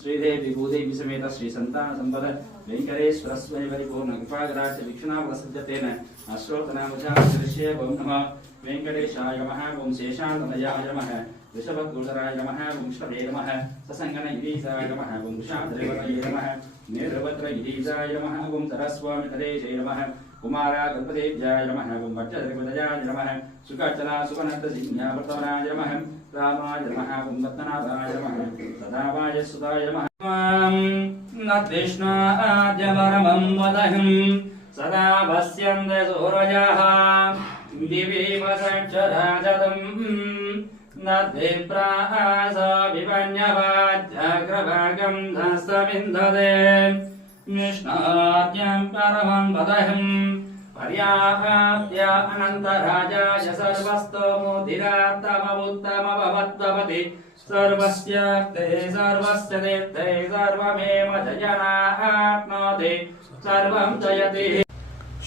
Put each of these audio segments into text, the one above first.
श्रीदेवी भूदेवी समेत श्री संतान संपद वेंकटेश्वर स्वामी परिपूर्ण कृपाग्राह्य वीक्षणावसज्जतेन अश्रोतनामजादृश्ये ओम नमः वेंकटेशाय नमः ओम शेषानंदयाय नमः ऋषभद्गुणराय नमः ओम श्रवे नमः ससंगनगिरीशाय नमः ओम वृषाद्रेवतये नमः नीलभद्रगिरीशाय नमः ओम तरस्वामी तदेशे नमः कुमारा गणपतेभ्याय नमः ओम वज्रद्रिपदयाय नमः सुकाचला सुवनन्तसिंहावर्तमनाय नमः रामाय नमः ओम पद्मनाभाय नमः सदावाय सुताय नमः नृष्णाद्यवरमं वदहं सदा वस्यन्ते सूरजः दिवि वसक्षराजदम् नद्विप्रास विपन्यवाज्याग्रभागं धस्तविन्दते कृष्णाद्यं परमं वदहं पर्याप्य अनन्तराजाय सर्वस्तोमुदिरात्तममुत्तमभवद्भवति सर्वस्य ते सर्वस्य देवते सर्वमेव जनाप्नोति सर्वं जयति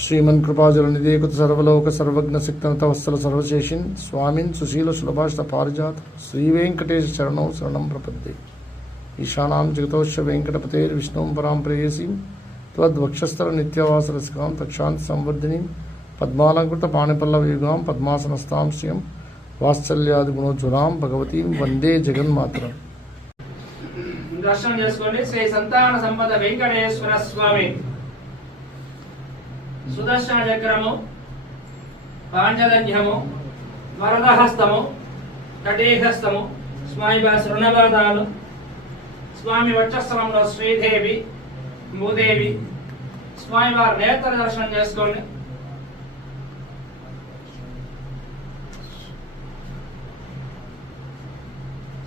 श्रीमन कृपाजल निधि कुत सर्वलोक सर्वज्ञ सिक्तन तवत्सल सर्वशेषिन स्वामिन सुशील सुलभाषित पारिजात श्री वेंकटेश चरणौ शरणं प्रपद्ये ईशानां जगतोश्च वेंकटपतेर विष्णुं परां प्रेयसीं त्वद्वक्षस्थल नित्यवास रसिकां तक्षांत संवर्धिनीं पद्मालंकृत पाणिपल्लवयुगां पद्मासनस्तां श्रियं वात्सल्यादि गुणोज्ज्वलां भगवतीं वंदे जगन्मातरम्। दर्शन చేసుకోండి శ్రీ సంతాన సంపద వెంకటేశ్వర స్వామి సుదర్శన చక్రము పాంచజన్యము వరదహస్తము కటీహస్తము స్వామి శృణపాదాలు స్వామి వక్షస్థలంలో శ్రీదేవి భూదేవి స్వామి వారి నేత్ర దర్శనం చేసుకోండి.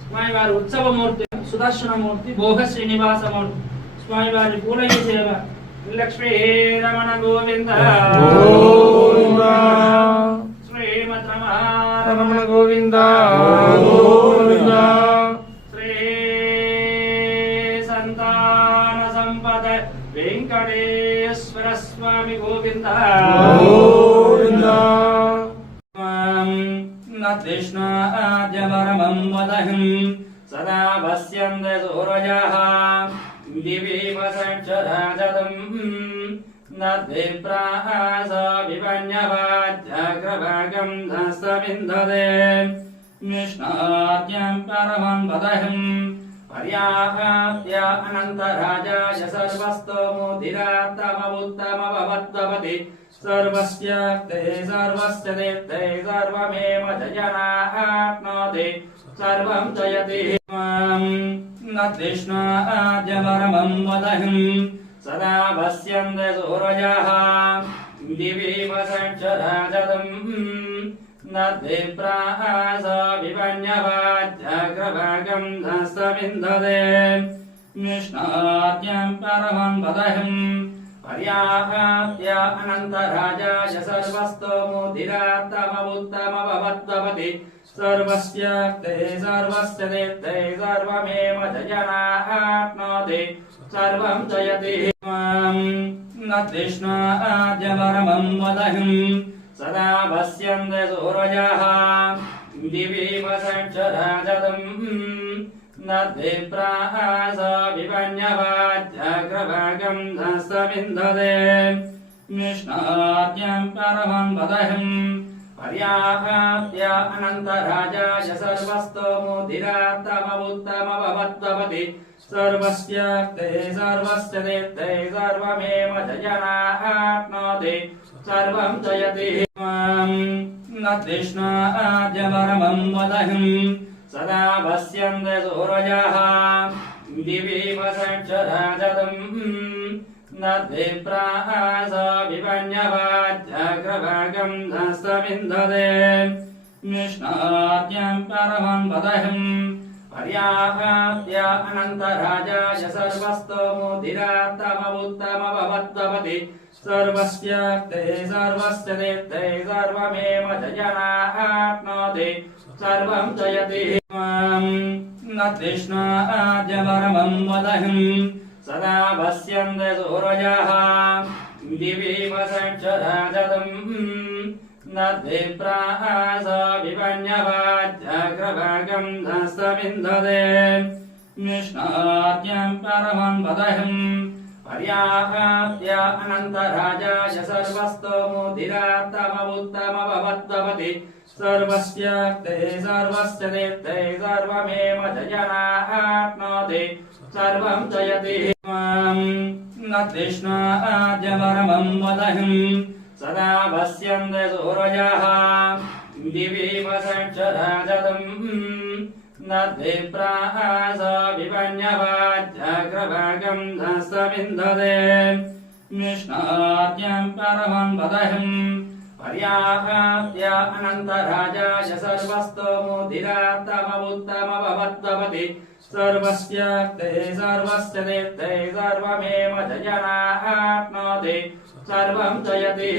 స్వామి వారి ఉత్సవమూర్తి సుదర్శనమూర్తి భోగ శ్రీనివాసమూర్తి స్వామి వారి పూలయ్య సేవ లక్ష్మీ రమణ గోవింద శ్రీమద్ రమణ గోవింద శ్రీ సంతాన సంపద వెంకటేశ్వర స్వామి గోవింద నృష్ణాద్యవరమం వదహం సదా వస్యంతే సూరజः दिवि वसक्षराजदम् नद्विप्रास विपन्यवाज्याग्रभागं धस्तविन्दते कृष्णाद्यं परमं वदहं पर्याप्य अनन्तराजाय सर्वस्तोमुदिरात्तममुत्तमभवद्भवति सर्वस्य ते सर्वस्य देवते सर्वमेव जनाप्नोति सर्वं जयति नृष्णाद्यवरमं वदहं सदा वस्यन्ते सूरजः दिवि वसक्षराजदम् नद्विप्रास विपन्यवाज्याग्रभागं धस्तविन्दते कृष्णाद्यं परमं वदहं पर्याप्य अनन्तराजाय सर्वस्तोमुदिरात्तममुत्तमभवद्भवति सर्वस्य ते सर्वस्य देवते सर्वमेव जनाप्नोति सर्वं जयति नृष्णाद्यवरमं वदहं सदा वस्यन्ते सूरजः दिवि वसक्षराजदम् नद्विप्रास विपन्यवाज्याग्रभागं धस्तविन्दते कृष्णाद्यं परमं वदहं पर्याप्य अनन्तराजाय सर्वस्तोमुदिरात्तममुत्तमभवद्भवति सर्वस्य ते सर्वस्य देवते सर्वमेव जनाप्नोति सर्वं जयति नृष्णाद्यवरमं वदहं सदा वस्यन्ते सूरजः दिवि वसक्षराजदम् नद्विप्रास विपन्यवाज्याग्रभागं धस्तविन्दते कृष्णाद्यं परमं वदहं पर्याप्य अनन्तराजाय सर्वस्तोमुदिरात्तममुत्तमभवद्भवति सर्वस्य ते सर्वस्य देवते सर्वमेव जनाप्नोति सर्वं जयति नृष्णाद्यवरमं वदहं सदा वस्यन्ते सूरजः दिवि वसक्षराजदम् नद्विप्रास विपन्यवाज्याग्रभागं धस्तविन्दते विष्णार्घ्यं परमं वदहम् पर्याप्य अनन्तराजाय सर्वस्तोमुदिरात्तमवुत्तमभवद्भवति सर्वस्याक्ते सर्वस्य देत्ते सर्वमेव जयनाप्नोति सर्वं जयति न कृष्णाद्यवरमं वदहम् सदा पश्यन्ते सूरजः दिवि वसक्षराजतम् न विप्रास विपन्यवाज्जाग्रभागं धस्तविन्दते विष्णार्घ्यं परमं वदहम् पर्याप्य अनन्तराजाय सर्वस्तोमुदिरात्तमवुत्तमभवद्भवति सर्वस्याक्ते सर्वस्य देत्ते सर्वमेव जयनाप्नोति सर्वं जयति